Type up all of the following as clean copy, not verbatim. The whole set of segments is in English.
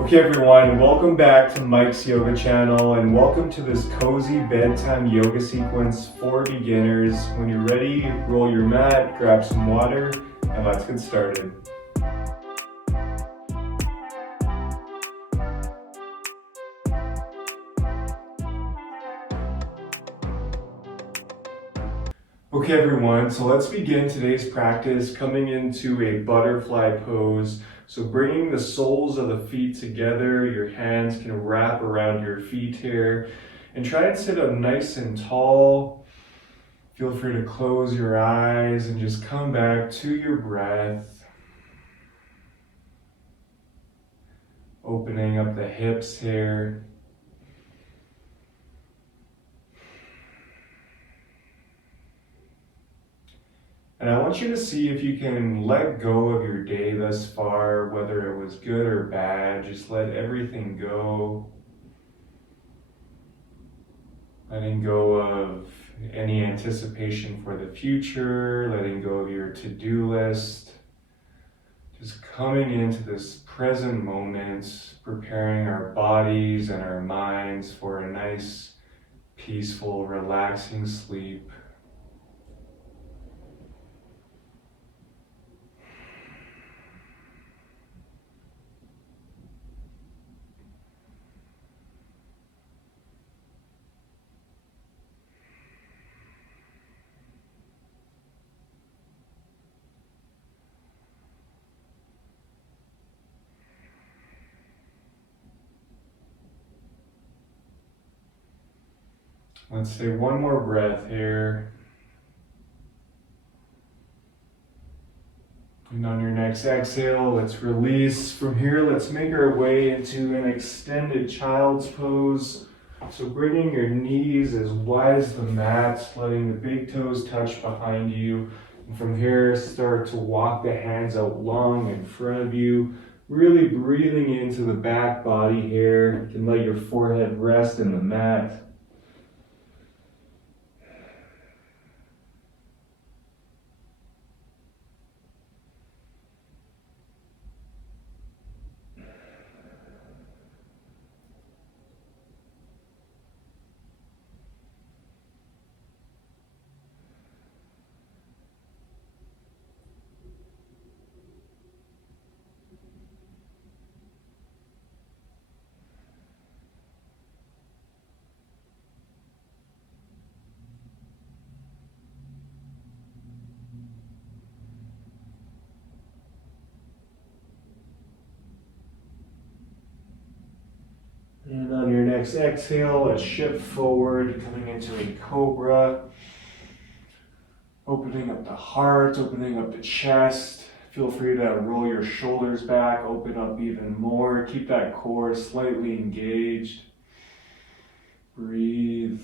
Okay everyone, welcome back to Mike's Yoga channel and welcome to this cozy bedtime yoga sequence for beginners. When you're ready, roll your mat, grab some water, and let's get started. Okay everyone, so let's begin today's practice coming into a butterfly pose. So bringing the soles of the feet together, your hands can wrap around your feet here, and try and sit up nice and tall. Feel free to close your eyes and just come back to your breath. Opening up the hips here. And I want you to see if you can let go of your day thus far, whether it was good or bad. Just let everything go. Letting go of any anticipation for the future, letting go of your to-do list. Just coming into this present moment, preparing our bodies and our minds for a nice, peaceful, relaxing sleep. Let's take one more breath here. And on your next exhale, let's release. From here, let's make our way into an extended child's pose. So bringing your knees as wide as the mat, letting the big toes touch behind you. And from here, start to walk the hands out long in front of you. Really breathing into the back body here. You can let your forehead rest in the mat. And on your next exhale, let's shift forward, coming into a cobra. Opening up the heart, opening up the chest. Feel free to roll your shoulders back, open up even more. Keep that core slightly engaged. Breathe.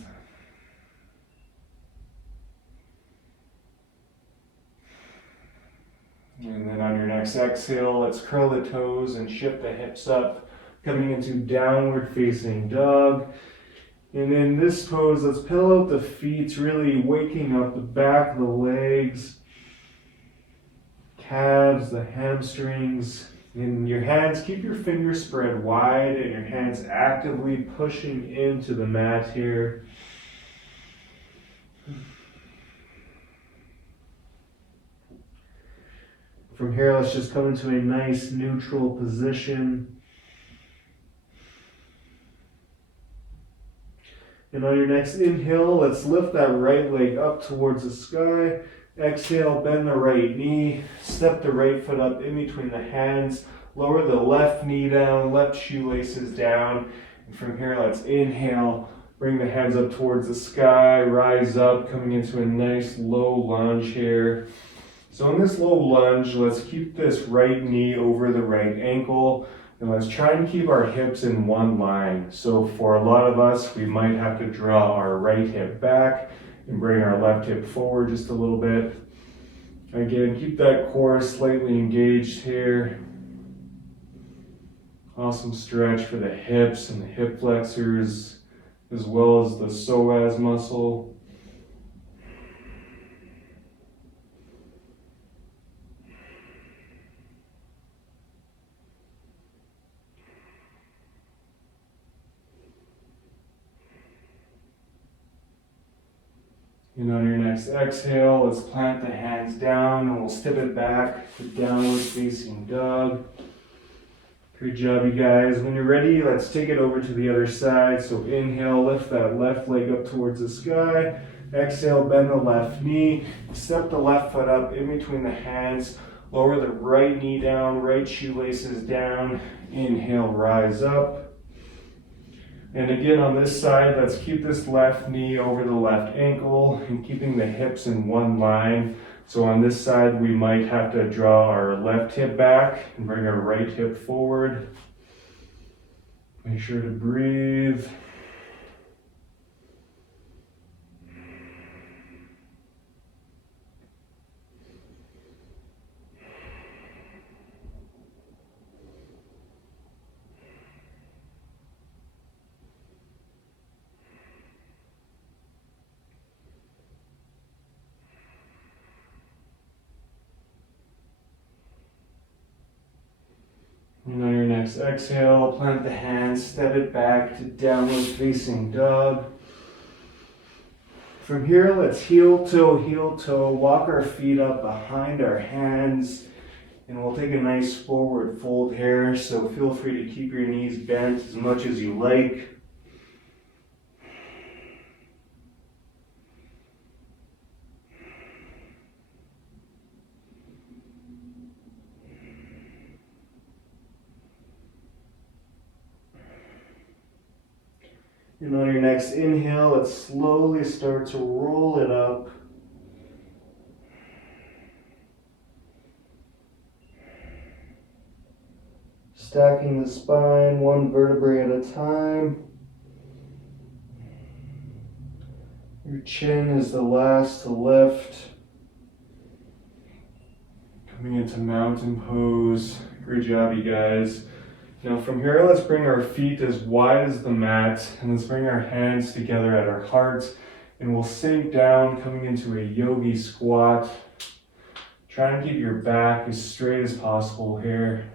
And then on your next exhale, let's curl the toes and shift the hips up, coming into downward facing dog. And in this pose, let's pillow out the feet, really waking up the back of the legs, calves, the hamstrings. In your hands, keep your fingers spread wide and your hands actively pushing into the mat here. From here, let's just come into a nice neutral position. And on your next inhale, let's lift that right leg up towards the sky. Exhale, bend the right knee, step the right foot up in between the hands, lower the left knee down, left shoelaces down. And from here, let's inhale, bring the hands up towards the sky, rise up, coming into a nice low lunge here. So in this low lunge, let's keep this right knee over the right ankle. And let's try and keep our hips in one line. So for a lot of us, we might have to draw our right hip back and bring our left hip forward just a little bit. Again, keep that core slightly engaged here. Awesome stretch for the hips and the hip flexors, as well as the psoas muscle. And on your next exhale, let's plant the hands down and we'll step it back to downward facing dog. Great job, you guys. When you're ready, let's take it over to the other side. So inhale, lift that left leg up towards the sky. Exhale, bend the left knee. Step the left foot up in between the hands. Lower the right knee down, right shoelaces down. Inhale, rise up. And again, on this side, let's keep this left knee over the left ankle and keeping the hips in one line. So on this side, we might have to draw our left hip back and bring our right hip forward. Make sure to breathe. And on your next exhale, plant the hands, step it back to downward facing dog. From here, let's heel toe, walk our feet up behind our hands, and we'll take a nice forward fold here, so feel free to keep your knees bent as much as you like. And on your next inhale, let's slowly start to roll it up. Stacking the spine one vertebrae at a time. Your chin is the last to lift. Coming into mountain pose. Great job, you guys. Now from here, let's bring our feet as wide as the mat, and let's bring our hands together at our heart, and we'll sink down, coming into a yogi squat. Try and keep your back as straight as possible here.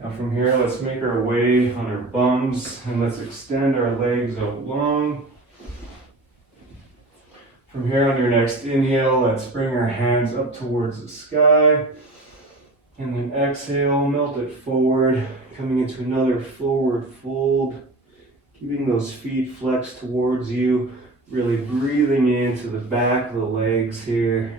Now from here, let's make our way on our bums and let's extend our legs out long. From here, on your next inhale, let's bring our hands up towards the sky. And then exhale, melt it forward, coming into another forward fold. Keeping those feet flexed towards you, really breathing into the back of the legs here.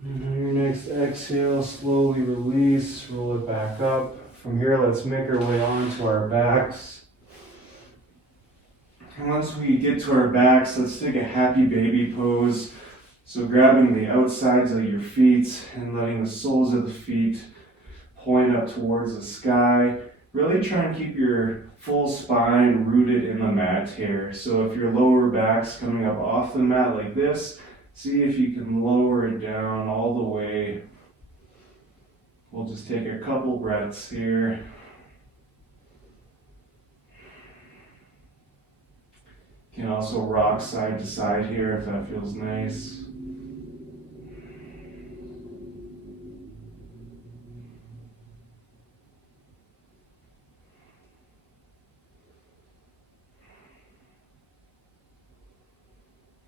And on your next exhale, slowly release, roll it back up. From here, let's make our way onto our backs. And once we get to our backs, let's take a happy baby pose. So grabbing the outsides of your feet and letting the soles of the feet point up towards the sky. Really try and keep your full spine rooted in the mat here. So if your lower back's coming up off the mat like this, see if you can lower it down all the way. We'll just take a couple breaths here. You can also rock side to side here if that feels nice.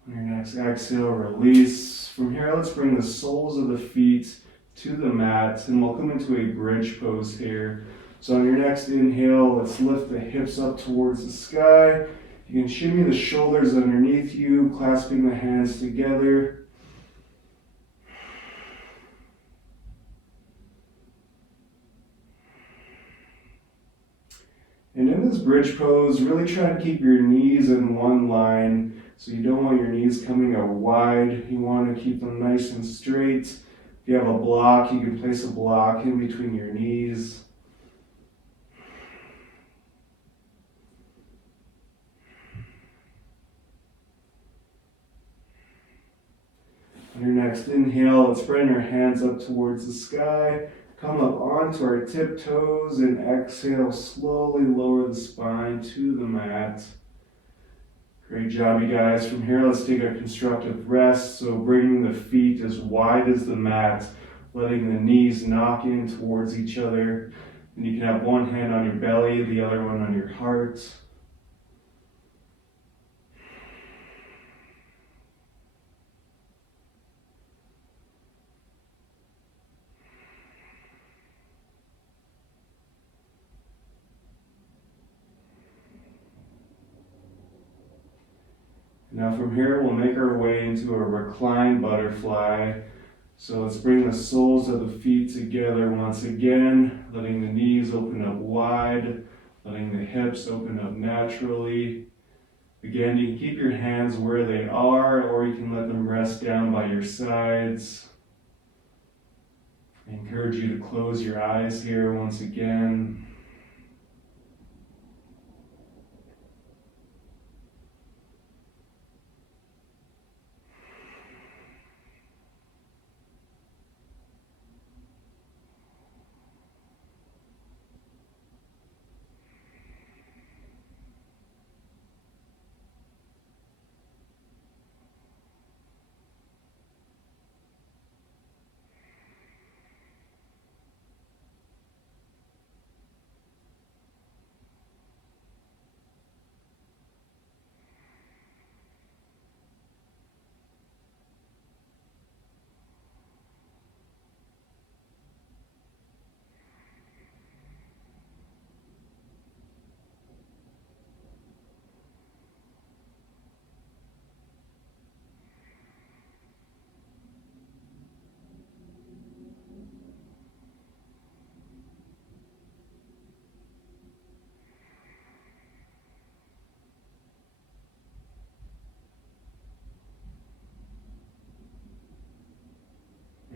On your next exhale, release. From here, let's bring the soles of the feet to the mat, and we'll come into a bridge pose here. So on your next inhale, let's lift the hips up towards the sky. You can shimmy the shoulders underneath you, clasping the hands together. And in this bridge pose, really try to keep your knees in one line. So you don't want your knees coming out wide. You want to keep them nice and straight. If you have a block, you can place a block in between your knees. On your next inhale, let's bring your hands up towards the sky. Come up onto our tiptoes and exhale, slowly lower the spine to the mat. Great job, you guys. From here, let's take a constructive rest. So bringing the feet as wide as the mat, letting the knees knock in towards each other. And you can have one hand on your belly, the other one on your heart. Now from here, we'll make our way into a reclined butterfly. So let's bring the soles of the feet together once again, letting the knees open up wide, letting the hips open up naturally. Again, you can keep your hands where they are, or you can let them rest down by your sides. I encourage you to close your eyes here once again.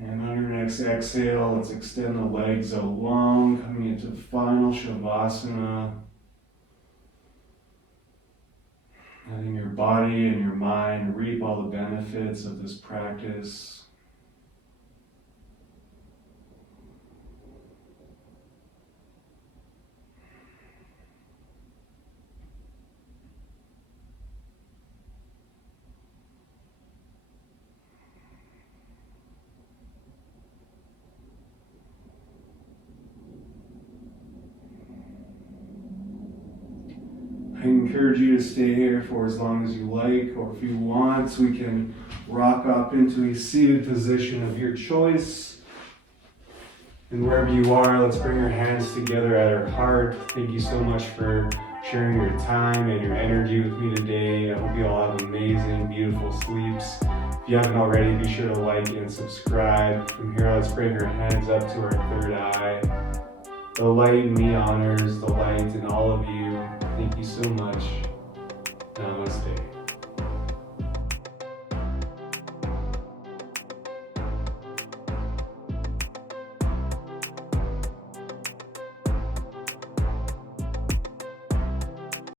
And on your next exhale, let's extend the legs out long, coming into final Shavasana. Letting your body and your mind reap all the benefits of this practice. I encourage you to stay here for as long as you like, or if you want, we can rock up into a seated position of your choice. And wherever you are, let's bring your hands together at our heart. Thank you so much for sharing your time and your energy with me today. I hope you all have amazing, beautiful sleeps. If you haven't already, be sure to like and subscribe. From here, let's bring our hands up to our third eye. The light in me honors the light in all of you. Thank you so much. Namaste.